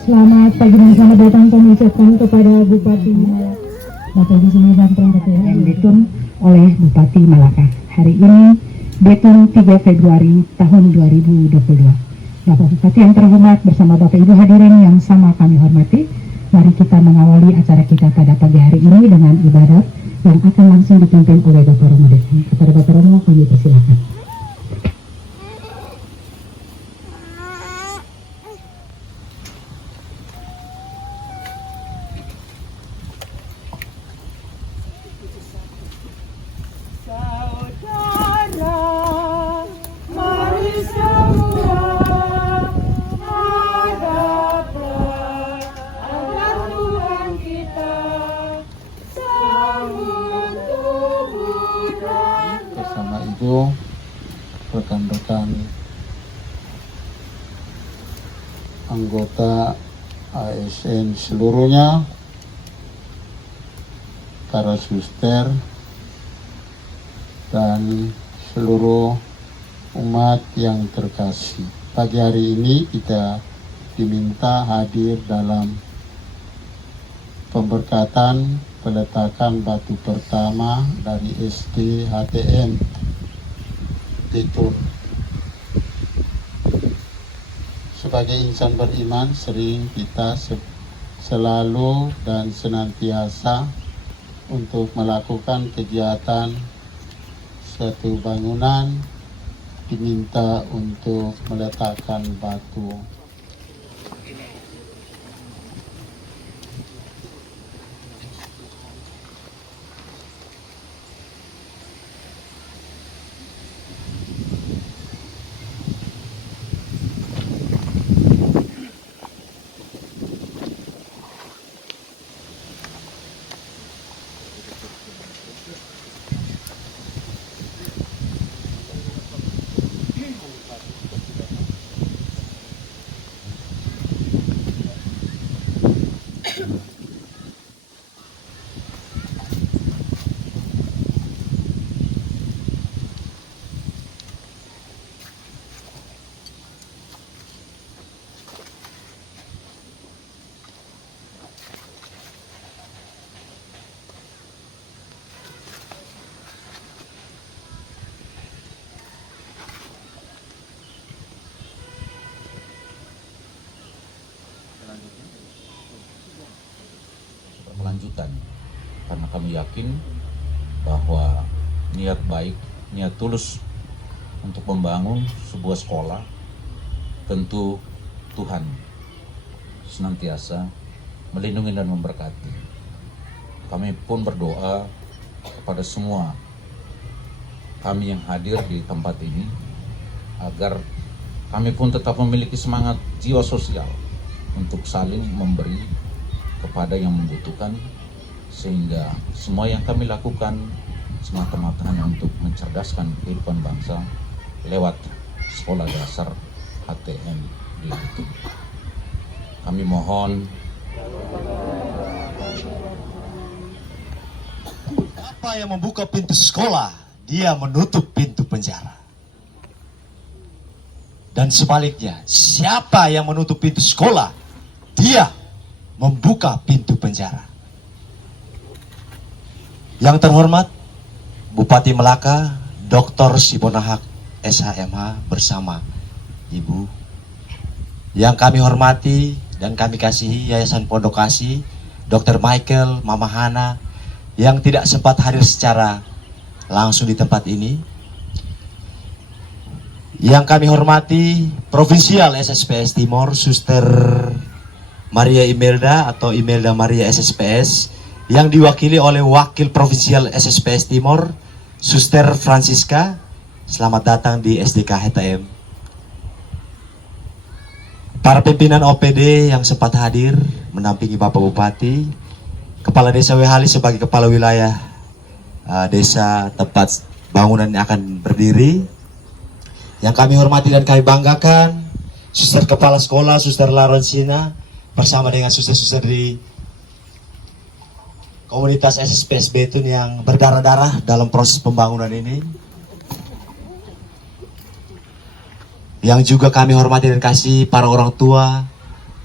Selamat pagi dan selamat datang kami ucapkan kepada Bupati Bapak Ibu Sumedang yang ditun oleh Bupati Malaka. Hari ini Detun 3 Februari tahun 2022. Bapak Bupati yang terhormat bersama Bapak Ibu hadirin yang sama kami hormati, mari kita mengawali acara kita pada pagi hari ini dengan ibadat yang akan langsung dipimpin oleh Bapak Romo Detun. Kepada Bapak Romo kami persilakan. Rekan-rekan anggota ASN seluruhnya, para suster dan seluruh umat yang terkasih. Pagi hari ini kita diminta hadir dalam pemberkatan peletakan batu pertama dari SD HTM Detun. Sebagai insan beriman, sering kita selalu dan senantiasa untuk melakukan kegiatan satu bangunan diminta untuk meletakkan batu. Berkelanjutan, karena kami yakin bahwa niat baik, niat tulus untuk membangun sebuah sekolah, tentu Tuhan senantiasa melindungi dan memberkati. Kami pun berdoa kepada semua kami yang hadir di tempat ini agar kami pun tetap memiliki semangat jiwa sosial untuk saling memberi kepada yang membutuhkan, sehingga semua yang kami lakukan semata-mata hanya untuk mencerdaskan kehidupan bangsa lewat sekolah dasar HTM di Detun. Kami mohon apa yang membuka pintu sekolah, dia menutup pintu penjara. Dan sebaliknya, siapa yang menutup pintu sekolah, dia membuka pintu penjara. Yang terhormat Bupati Melaka Dr. Sibonahak SHMH bersama Ibu, yang kami hormati dan kami kasihi Yayasan Pondok Kasih Dr. Michael, Mama Hana yang tidak sempat hadir secara langsung di tempat ini, yang kami hormati Provinsial SSPS Timor Suster Maria Imelda atau Imelda Maria SSPS, yang diwakili oleh Wakil Provinsial SSPS Timor, Suster Francisca. Selamat datang di SDK HTM. Para pimpinan OPD yang sempat hadir mendampingi Bapak Bupati, Kepala Desa Wehali sebagai Kepala Wilayah Desa tempat bangunan yang akan berdiri, yang kami hormati dan kami banggakan, Suster Kepala Sekolah, Suster Laronsina, bersama dengan suster-suster di komunitas SSPS Betun yang berdarah-darah dalam proses pembangunan ini, yang juga kami hormati dan kasih para orang tua,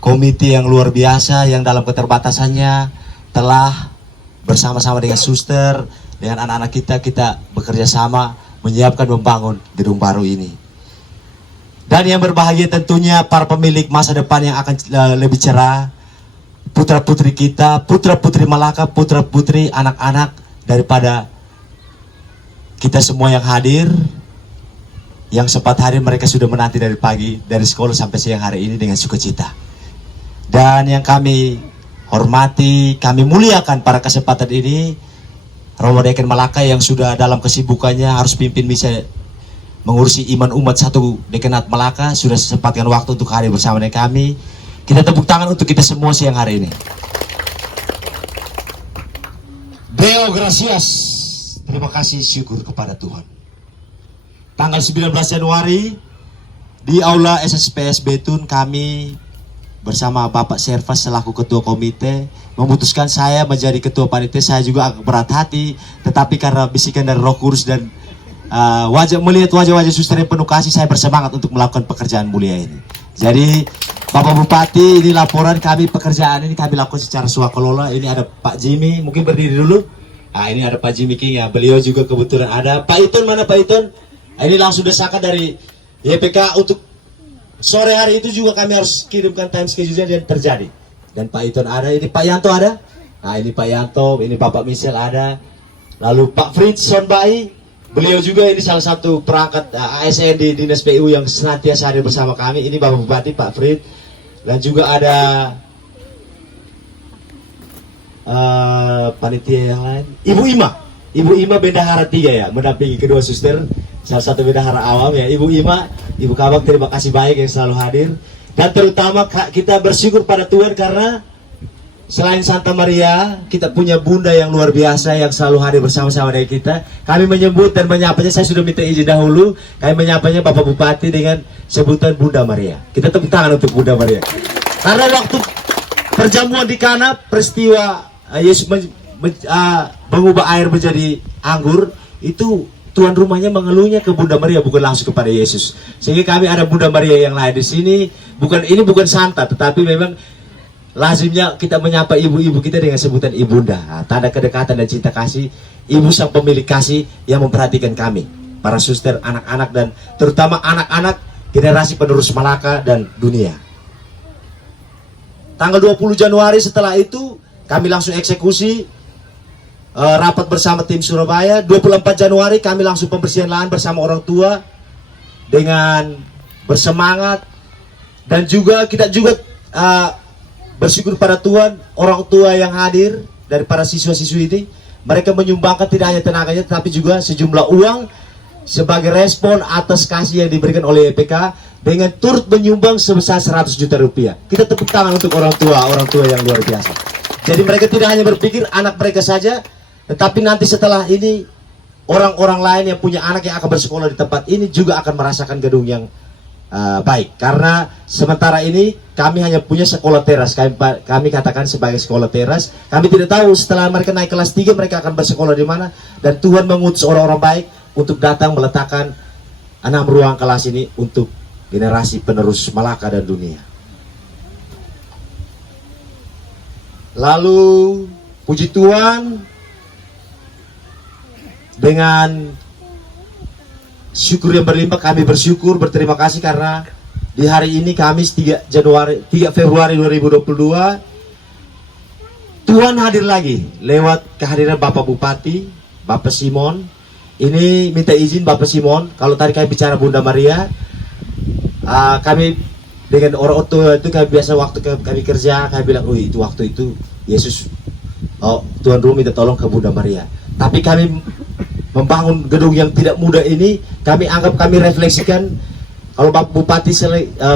komite yang luar biasa yang dalam keterbatasannya telah bersama-sama dengan suster, dengan anak-anak kita bekerja sama menyiapkan membangun gedung baru ini. Dan yang berbahagia tentunya para pemilik masa depan yang akan lebih cerah, putra-putri kita, putra-putri Malaka, putra-putri anak-anak daripada kita semua yang hadir, yang sempat hadir mereka sudah menanti dari pagi, dari sekolah sampai siang hari ini dengan sukacita. Dan yang kami hormati, kami muliakan pada kesempatan ini, Romo Dekan Malaka yang sudah dalam kesibukannya harus pimpin misa mengurusi iman umat satu Dekanat Malaka, sudah sempatkan waktu untuk hadir bersama dengan kami. Kita tepuk tangan untuk kita semua siang hari ini. Deo gracias. Terima kasih, syukur kepada Tuhan. Tanggal 19 Januari di Aula SSPS Betun kami bersama Bapak Servas selaku Ketua Komite memutuskan saya menjadi Ketua Panitia. Saya juga agak berat hati, tetapi karena bisikan dari Roh Kudus dan melihat wajah-wajah suster yang penuh kasih, saya bersemangat untuk melakukan pekerjaan mulia ini. Jadi Bapak Bupati, ini laporan kami, pekerjaan ini kami lakukan secara swakelola. Ini ada Pak Jimmy, mungkin berdiri dulu. Nah, ini ada Pak Jimmy King ya, beliau juga kebetulan ada. Pak Itun, mana Pak Itun? Ini langsung desakan dari YPK untuk sore hari itu juga kami harus kirimkan time schedule-nya dan terjadi. Dan Pak Itun ada, ini Pak Yanto ada. Nah, ini Pak Yanto, ini Bapak Michel ada. Lalu Pak Fritz Sonbai, beliau juga ini salah satu perangkat ASN di Dinas PU yang senantiasa hadir bersama kami. Ini Bapak Bupati, Pak Fritz. Dan juga ada panitia yang lain. Ibu Ima bendahara 3 ya, mendampingi kedua suster. Salah satu bendahara awam ya, Ibu Ima, Ibu Kabak, terima kasih banyak yang selalu hadir. Dan terutama kita bersyukur pada Tuhan karena selain Santa Maria, kita punya Bunda yang luar biasa yang selalu hadir bersama-sama dengan kita. Kami menyebut dan menyapanya, saya sudah minta izin dahulu, kami menyapanya Bapak Bupati dengan sebutan Bunda Maria. Kita tepuk tangan untuk Bunda Maria. Karena waktu perjamuan di Kana, peristiwa Yesus mengubah air menjadi anggur, itu tuan rumahnya mengeluhnya ke Bunda Maria, bukan langsung kepada Yesus. Sehingga kami ada Bunda Maria yang lain di sini. Ini bukan santa, tetapi memang lazimnya kita menyapa ibu-ibu kita dengan sebutan ibunda. Nah, tanda kedekatan dan cinta kasih, ibu sang pemilik kasih yang memperhatikan kami, para suster, anak-anak, dan terutama anak-anak generasi penerus Malaka dan dunia. Tanggal 20 Januari setelah itu kami langsung eksekusi rapat bersama tim Surabaya. 24 Januari kami langsung pembersihan lahan bersama orang tua dengan bersemangat. Dan juga kita juga bersyukur pada Tuhan, orang tua yang hadir dari para siswa-siswi ini, mereka menyumbangkan tidak hanya tenaganya tetapi juga sejumlah uang sebagai respon atas kasih yang diberikan oleh YPK dengan turut menyumbang sebesar 100 juta rupiah. Kita tepuk tangan untuk orang tua yang luar biasa. Jadi mereka tidak hanya berpikir anak mereka saja, tetapi nanti setelah ini orang-orang lain yang punya anak yang akan bersekolah di tempat ini juga akan merasakan gedung yang baik. Karena sementara ini kami hanya punya sekolah teras, kami katakan sebagai sekolah teras. Kami tidak tahu setelah mereka naik kelas 3 mereka akan bersekolah di mana. Dan Tuhan mengutus orang-orang baik untuk datang meletakkan 6 ruang kelas ini untuk generasi penerus Malaka dan dunia. Lalu puji Tuhan, dengan syukur yang berlimpah kami bersyukur, berterima kasih karena di hari ini Kamis 3 Februari 2022 Tuhan hadir lagi lewat kehadiran Bapak Bupati, Bapak Simon. Ini minta izin Bapak Simon, kalau tadi kami bicara Bunda Maria, kami dengan orang tua itu kami biasa waktu kami kerja, kami bilang, oh itu waktu itu Yesus, Tuhan Rum minta tolong ke Bunda Maria. Tapi kami membangun gedung yang tidak mudah ini, kami anggap, kami refleksikan, kalau Bapak Bupati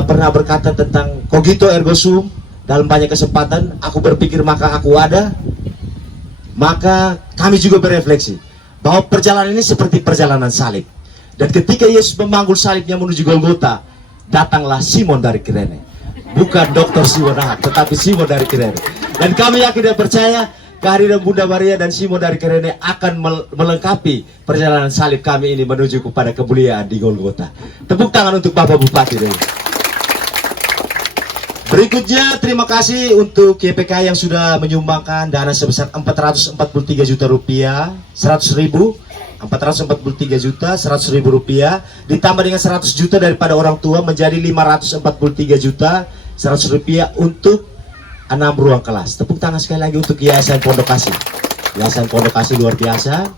pernah berkata tentang cogito ergo sum, dalam banyak kesempatan, aku berpikir maka aku ada, maka kami juga berefleksi, bahwa perjalanan ini seperti perjalanan salib. Dan ketika Yesus memanggul salibnya menuju Golgota, datanglah Simon dari Kirene. Bukan Dr. Simon Ahad, tetapi Simon dari Kirene. Dan kami yakin dan percaya, kehadiran Bunda Maria dan Simon dari Kirene akan melengkapi perjalanan salib kami ini menuju kepada kemuliaan di Golgota. Tepuk tangan untuk Bapak Bupati dulu. Berikutnya terima kasih untuk YPK yang sudah menyumbangkan dana sebesar 443 juta rupiah, 100.000, 443 juta, 100.000 rupiah, ditambah dengan 100 juta daripada orang tua menjadi 543 juta, 100 rupiah untuk 6 ruang kelas. Tepuk tangan sekali lagi untuk Yayasan Pondok Kasih. Yayasan Pondok Kasih luar biasa.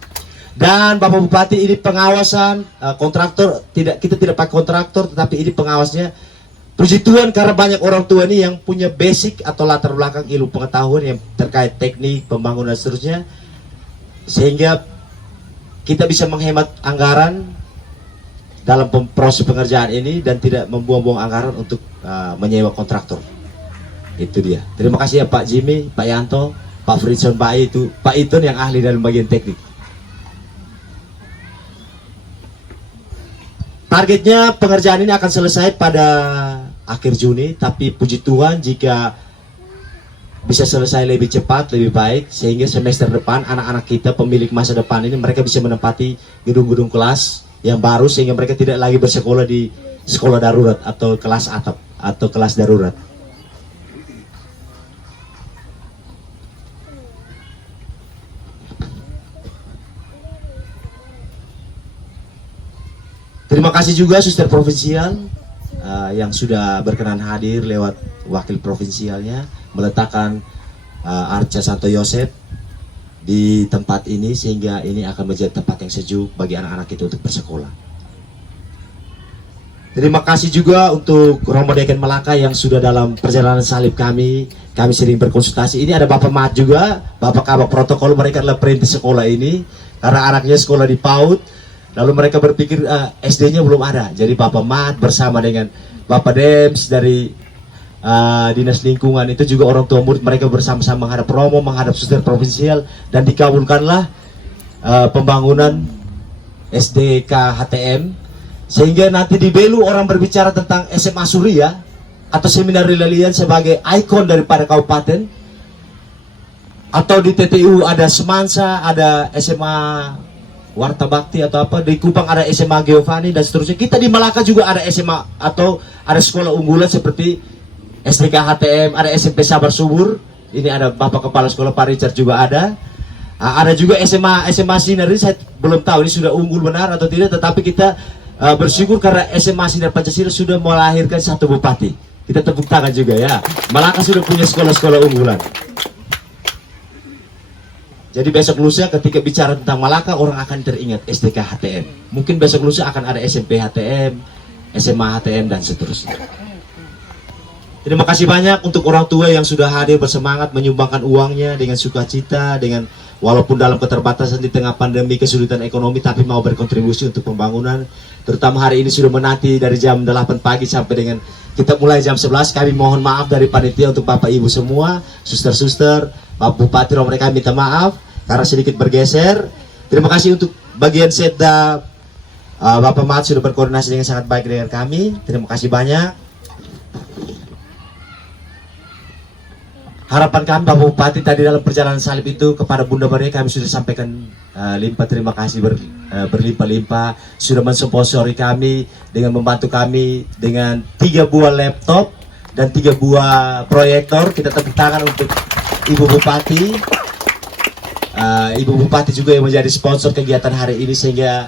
Dan Bapak Bupati, ini pengawasan kontraktor, kita tidak pakai kontraktor, tetapi ini pengawasnya. Puji Tuhan karena banyak orang tua ini yang punya basic atau latar belakang ilmu pengetahuan yang terkait teknik, pembangunan dan seterusnya, sehingga kita bisa menghemat anggaran dalam proses pengerjaan ini dan tidak membuang-buang anggaran untuk menyewa kontraktor. Itu dia. Terima kasih ya Pak Jimmy, Pak Yanto, Pak Fridson, Pak Itun yang ahli dalam bagian teknik. Targetnya pengerjaan ini akan selesai pada akhir Juni, tapi puji Tuhan jika bisa selesai lebih cepat, lebih baik, sehingga semester depan anak-anak kita pemilik masa depan ini mereka bisa menempati gedung-gedung kelas yang baru sehingga mereka tidak lagi bersekolah di sekolah darurat atau kelas atap atau kelas darurat. Terima kasih juga suster provinsial yang sudah berkenan hadir lewat wakil provinsialnya meletakkan Arca Santo Yosef di tempat ini sehingga ini akan menjadi tempat yang sejuk bagi anak-anak kita untuk bersekolah. Terima kasih juga untuk Romo Deken Melaka yang sudah dalam perjalanan salib kami sering berkonsultasi. Ini ada Bapak Mat juga, Bapak Kabak Protokol, mereka adalah perintis sekolah ini karena anaknya sekolah di PAUD. Lalu mereka berpikir SD-nya belum ada, jadi Bapak Mat bersama dengan Bapak Dems dari Dinas Lingkungan itu juga orang tua murid mereka bersama-sama menghadap Romo, menghadap suster provinsial dan dikabulkanlah pembangunan SDK HTM sehingga nanti di Belu orang berbicara tentang SMA Surya atau Seminar Lilian sebagai ikon daripada kabupaten, atau di TTU ada Semansa, ada SMA Warta Bakti atau apa, di Kupang ada SMA Giovanni dan seterusnya. Kita di Malaka juga ada SMA atau ada sekolah unggulan seperti SDK HTM, ada SMP Sabar Subur. Ini ada Bapak Kepala Sekolah Pak Richard juga ada. Ada juga SMA Sinar, ini saya belum tahu ini sudah unggul benar atau tidak, tetapi kita bersyukur karena SMA Sinar Pancasila sudah melahirkan satu bupati. Kita tepuk tangan juga ya. Malaka sudah punya sekolah-sekolah unggulan. Jadi besok lusa ketika bicara tentang Malaka orang akan teringat SDK HTM. Mungkin besok lusa akan ada SMP HTM, SMA HTM dan seterusnya. Terima kasih banyak untuk orang tua yang sudah hadir bersemangat menyumbangkan uangnya dengan sukacita, dengan walaupun dalam keterbatasan di tengah pandemi kesulitan ekonomi tapi mau berkontribusi untuk pembangunan. Terutama hari ini sudah menanti dari jam 8 pagi sampai dengan kita mulai jam 11. Kami mohon maaf dari panitia untuk Bapak Ibu semua, suster-suster, Pak Bupati, mereka minta maaf karena sedikit bergeser. Terima kasih untuk bagian Setda, Bapak Mat sudah berkoordinasi dengan sangat baik dengan kami. Terima kasih banyak. Harapan kami Bapak Bupati tadi dalam perjalanan salib itu kepada Bunda Maria kami sudah sampaikan limpah terima kasih berlimpah-limpah, sudah mensponsori kami dengan membantu kami dengan 3 buah laptop dan 3 buah proyektor. Kita tepuk tangan untuk Ibu Bupati. Ibu Bupati juga yang menjadi sponsor kegiatan hari ini sehingga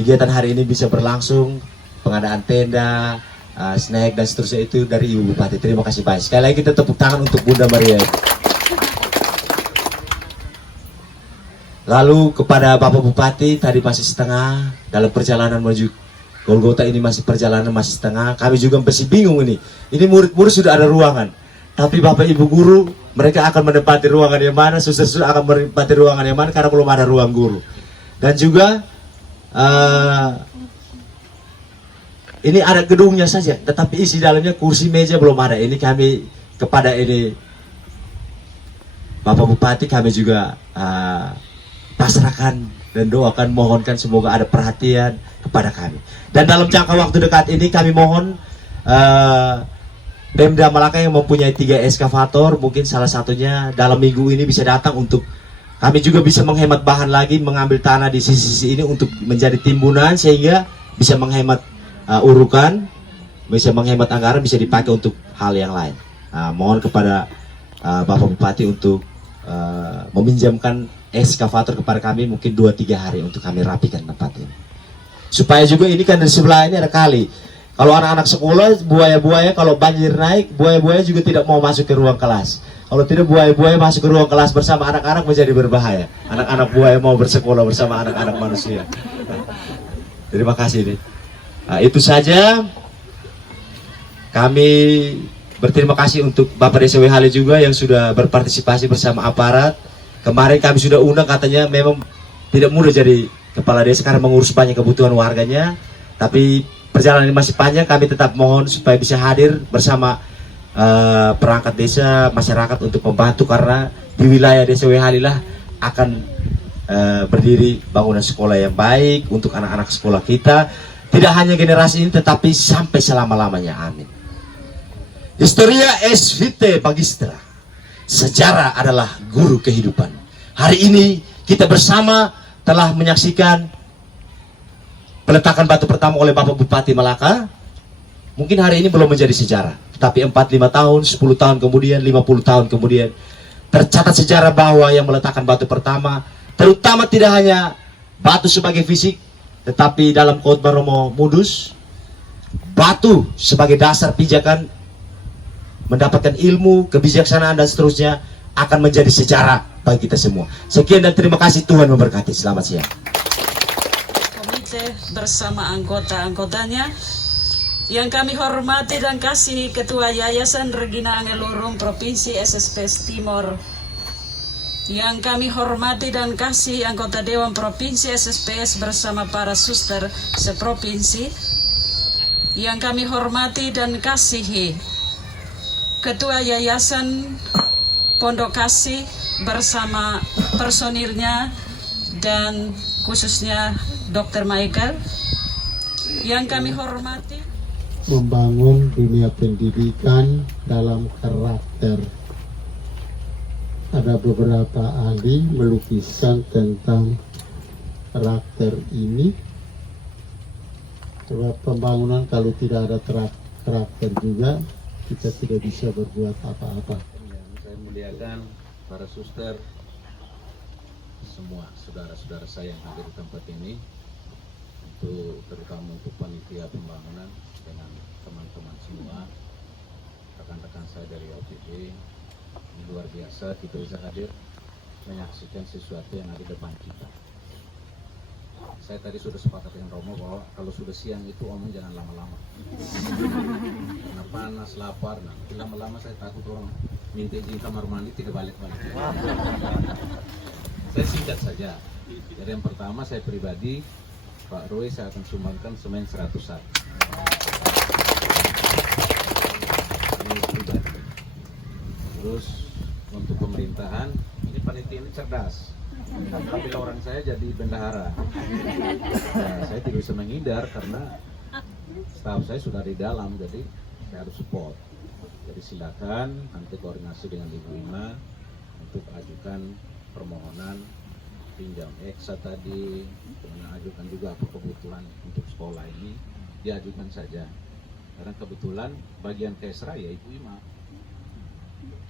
kegiatan hari ini bisa berlangsung, pengadaan tenda, snack dan seterusnya itu dari Ibu Bupati. Terima kasih banyak. Sekali lagi kita tepuk tangan untuk Bunda Maria. Lalu kepada Bapak Bupati tadi masih setengah dalam perjalanan menuju Golgota ini masih perjalanan masih setengah. Kami juga masih bingung ini. Ini murid-murid sudah ada ruangan. Tapi Bapak Ibu guru mereka akan menempati ruangan yang mana, suster-suster akan menempati ruangan yang mana karena belum ada ruang guru. Dan juga ini ada gedungnya saja, tetapi isi dalamnya kursi meja belum ada. Ini kami kepada ini Bapak Bupati kami juga pasrahkan dan doakan, mohonkan semoga ada perhatian kepada kami. Dan dalam jangka waktu dekat ini kami mohon Pemda Malaka yang mempunyai 3 eskavator, mungkin salah satunya dalam minggu ini bisa datang untuk kami juga bisa menghemat bahan lagi, mengambil tanah di sisi-sisi ini untuk menjadi timbunan sehingga bisa menghemat urukan, bisa menghemat anggaran, bisa dipakai untuk hal yang lain. Mohon kepada Bapak Bupati untuk meminjamkan eskavator kepada kami mungkin 2-3 hari untuk kami rapikan tempat ini. Supaya juga ini kan di sebelah ini ada kali. Kalau anak-anak sekolah, buaya-buaya kalau banjir naik, buaya-buaya juga tidak mau masuk ke ruang kelas. Kalau tidak, buaya-buaya masuk ke ruang kelas bersama anak-anak menjadi berbahaya. Anak-anak buaya mau bersekolah bersama anak-anak manusia. Terima kasih nih. Itu saja. Kami berterima kasih untuk Bapak Desa Wehale juga yang sudah berpartisipasi bersama aparat. Kemarin kami sudah undang, katanya memang tidak mudah jadi kepala desa karena mengurus banyak kebutuhan warganya. Tapi perjalanan ini masih panjang, kami tetap mohon supaya bisa hadir bersama perangkat desa, masyarakat untuk membantu karena di wilayah Desa Wehale lah akan berdiri bangunan sekolah yang baik untuk anak-anak sekolah kita. Tidak hanya generasi ini tetapi sampai selama-lamanya. Amin. Historia es vitae magistra. Sejarah adalah guru kehidupan. Hari ini kita bersama telah menyaksikan peletakan batu pertama oleh Bapak Bupati Malaka. Mungkin hari ini belum menjadi sejarah, tapi 4-5 tahun, 10 tahun kemudian, 50 tahun kemudian tercatat sejarah bahwa yang meletakkan batu pertama, terutama tidak hanya batu sebagai fisik, tetapi dalam khotbah Romo Mudus, batu sebagai dasar pijakan mendapatkan ilmu, kebijaksanaan dan seterusnya akan menjadi sejarah bagi kita semua. Sekian dan terima kasih, Tuhan memberkati. Selamat siang. Komite bersama anggota-anggotanya yang kami hormati dan kasihi Ketua Yayasan Regina Angelurung Provinsi SSPS Timor, yang kami hormati dan kasihi anggota Dewan Provinsi SSPS bersama para suster seprovinsi, yang kami hormati dan kasihi Ketua Yayasan Pondok Kasih bersama personilnya dan khususnya Dr. Michael, yang kami hormati. Membangun dunia pendidikan dalam karakter. Ada beberapa ahli melukisan tentang karakter ini. Sebab pembangunan kalau tidak ada karakter juga, kita tidak bisa berbuat apa-apa. Saya muliakan para suster, semua saudara-saudara saya yang hadir di tempat ini, terutama untuk panitia pembangunan dengan teman-teman semua, rekan-rekan saya dari OPD. Ini luar biasa kita bisa hadir menyaksikan sesuatu yang ada di depan kita. Saya tadi sudah sepakat dengan Romo bahwa kalau sudah siang itu omong jangan lama-lama, karena panas, lapar. Nanti lama-lama saya takut orang minta izin kamar mandi tidak balik-balik. Saya singkat saja. Jadi yang pertama, saya pribadi, Pak Roy, saya akan sumbangkan semen 100 sak. Ini pribadi. Terus untuk pemerintahan, ini panitia ini cerdas. Tapi orang saya jadi bendahara. Nah, saya tidak bisa menghindar karena staf saya sudah di dalam, jadi saya harus support. Jadi silakan nanti koordinasi dengan Ibu Ima untuk ajukan permohonan pinjam eksa tadi, kemudian ajukan juga apa kebutuhan untuk sekolah ini, diajukan saja. Karena kebetulan bagian Kesra ya Ibu Ima,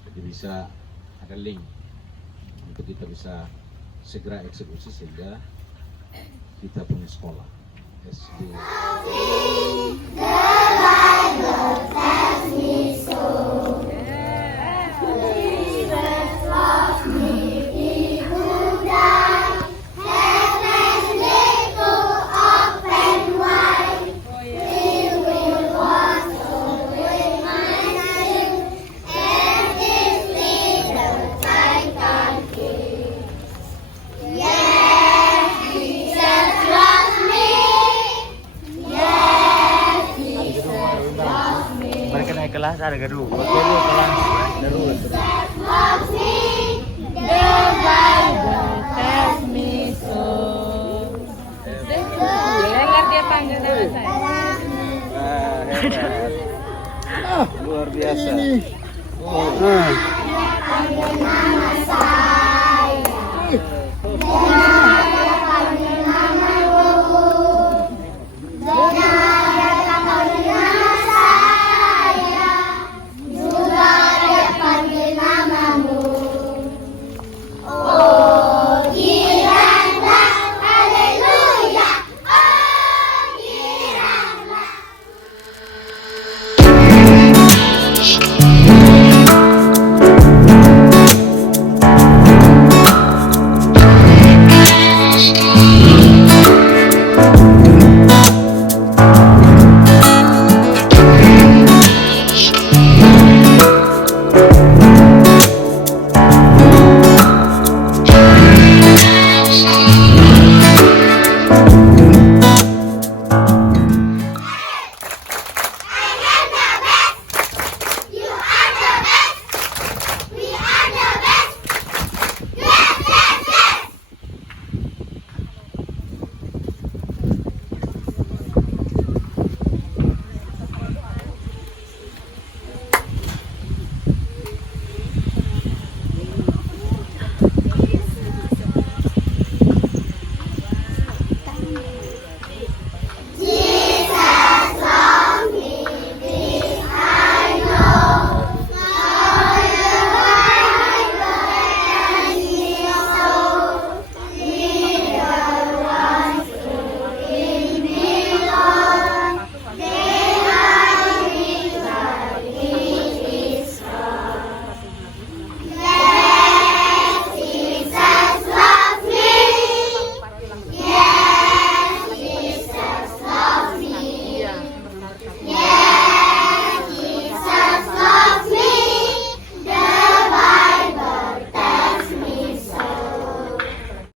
jadi bisa ada link untuk kita bisa segera eksekusi sehingga kita punya sekolah SD. Mereka naik kelas ada gaduh. Oke, lu kelas darurat. Dengar dia panggil nama saya. Luar biasa. Nama saya